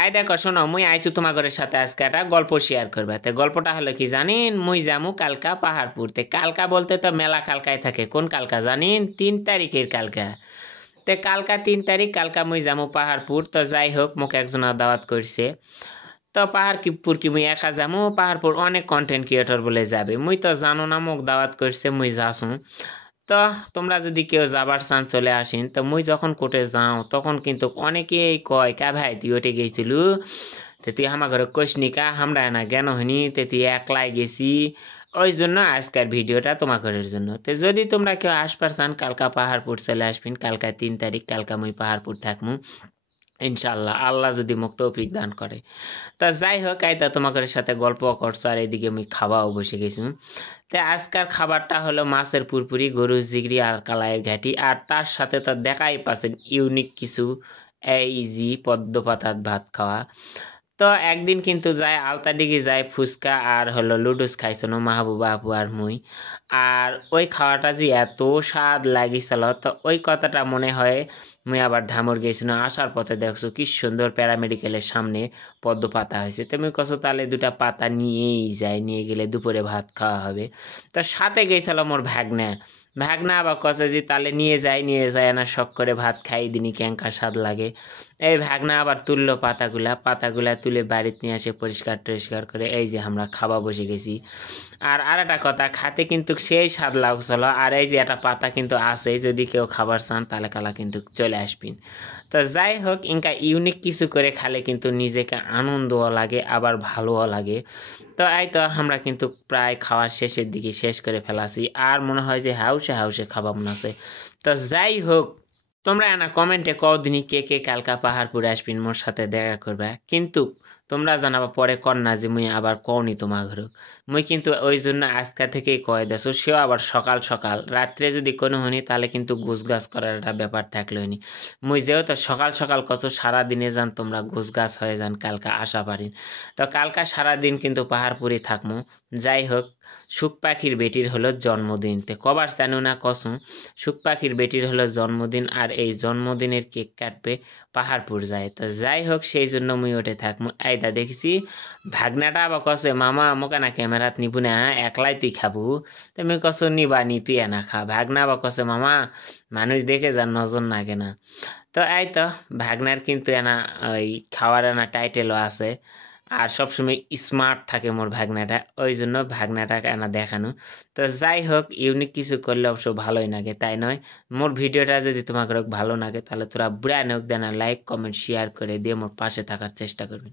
আয় দেখো শোনো মুই আইছু তোমাদের সাথে আজকে একটা গল্প শেয়ার করবে। তো গল্পটা হলো কি জানিন, মুই যামু কালকা পাহাড়পুর। তে কালকা বলতে তো মেলা কালকায় থাকে, কোন কালকা জানিন? 3 তারিখের কালকা। তে কালকা 3 তারিখ, কালকা মুই যামু পাহাড়পুর। তো যাই হোক মোক একজনা দাওয়াত করছে। তো পাহাড়পুর কি মুই একা যামু? পাহাড়পুর অনেক কন্টেন্ট ক্রিয়েটর বলে যাবে, মুই তো জানো না, মোক দাওয়াত করছে মুই যাসু। তো তোমরা যদি কেউ যাবার চান চলে আসিন। তো মুই যখন কোর্টে যাও তখন কিন্তু অনেকেই কয় কা ভাই তুই ওটে গেছিল, তো তুই আমার ঘরে কইস নি কা, আমরা না জ্ঞান হইনি, তে তুই একলাই গেছি। ওই জন্য আজকের ভিডিওটা তোমাদের জন্য। তো যদি তোমরা কেউ আসবার চান কালকা পাহাড়পুর চলে আসবেন। কালকা 3 তারিখ, কালকা মুই পাহাড়পুর থাকমু ইনশাল্লাহ, আল্লাহ যদি মুখ তৌফিক দান করে। তা যাই হোক, আইতা তোমাদের সাথে গল্প করছো আর এদিকে আমি খাওয়াও বসে গেছি। তো আজকের খাবারটা হলো মাছের পুরপুরি, গরুর জিগরি আর কালাইয়ের ঘাটি, আর তার সাথে তো দেখাই পাচ্ছেন ইউনিক কিছু, এই জি পদ্ম পাতার ভাত খাওয়া। তো একদিন কিন্তু যায় আলতাডিগি যায় ফুচকা আর হলো লুডুস খাইছিল মাহবুবা আপু আর মুই। আর ওই খাওয়াটা যে এত স্বাদ লাগিছিল, তো ওই কথাটা মনে হয় মুই আবার ধামর গেছিল। আসার পথে দেখছো কি সুন্দর প্যারামেডিকেলের সামনে পদ্ম পাতা হয়েছে। তুমি কছো তাহলে 2টা পাতা নিয়েই যায়, নিয়ে গেলে দুপুরে ভাত খাওয়া হবে। তো সাথে গেছিল মোর ভাগ্না। ভাগ্না আবার কছে যে তাহলে নিয়ে যায় না, শখ করে ভাত খাই দিনি, ক্যাঙ্কা স্বাদ লাগে। এই ভাগ্না আবার তুললো পাতাগুলা তুলে বাড়িতে নিয়ে আসে পরিষ্কার টরিষ্কার করে। এই যে আমরা খাওয়া বসে গেছি। আর একটা কথা, খাতে কিন্তু সেই স্বাদ লাগছিল। আর এই যে একটা পাতা কিন্তু আছে, যদি কেউ খাবার চান তাহলে কালা কিন্তু চলে আসবেন। তো যাই হোক, ইনকা ইউনিক কিছু করে খালে কিন্তু নিজেকে আনন্দও লাগে আবার ভালোও লাগে। তো এই তো আমরা কিন্তু প্রায় খাওয়ার শেষের দিকে শেষ করে ফেলাছি, আর মনে হয় যে হাউসে হাউসে খাওয়া মনে আছে। তো যাই হোক, তোমরা না কমেন্টে কদিনই কে কে কালকা পাহাড়পুরে আসবেন মোর সাথে দেখা করবে, কিন্তু তোমরা জানাবা পরে কর না যে মুই আবার কওনি তোমার ঘর। মুই কিন্তু ওই জন্য আজকা থেকেই কয়ে দেছো, সেও আবার সকাল সকাল, রাত্রে যদি কোনো হনি তাহলে কিন্তু গুছগাছ করার একটা ব্যাপার থাকলে হইনি। মুই যেহেতু সকাল সকাল কছো সারাদিনে যান তোমরা গুছগাছ হয়ে যান, কালকা আসা পারিন। তো কালকা সারাদিন কিন্তু পাহাড়পুরে থাকমু। যাই হোক, সুখ পাখির বেটির হলো জন্মদিন। তে কবার জানো না কসু, সুখ পাখির বেটির হলো জন্মদিন, আর এই জন্মদিনের কেক কাটবে পাহাড়পুর যায়। তো যাই হোক, সেই জন্য মুই ওঠে থাকমু। আইদা দেখছি ভাগনাটা আবার কসে মামা আমাকে না ক্যামেরাত নিবু না, একলাই তুই খাবু। তুমি কসো নিবা নি, তুই এনা খা। ভাগনা আবার কসে মামা মানুষ দেখে যার নজর নাগে না। তো এই তো ভাগনার কিন্তু এনা ওই খাওয়ার এনা টাইটেলও আছে, আর সবসময় স্মার্ট থাকে মোর ভাগনাটা, ওই জন্য ভাগনাটাকে এনা দেখানো। তো যাই হোক, ইউনিক কিছু করলে অবশ্য ভালোই লাগে, তাই নয়? মোর ভিডিওটা যদি তোমাকে ভালো লাগে তাহলে তোরা বুড়া নোক দেনা লাইক কমেন্ট শেয়ার করে দিয়ে মোর পাশে থাকার চেষ্টা করবি।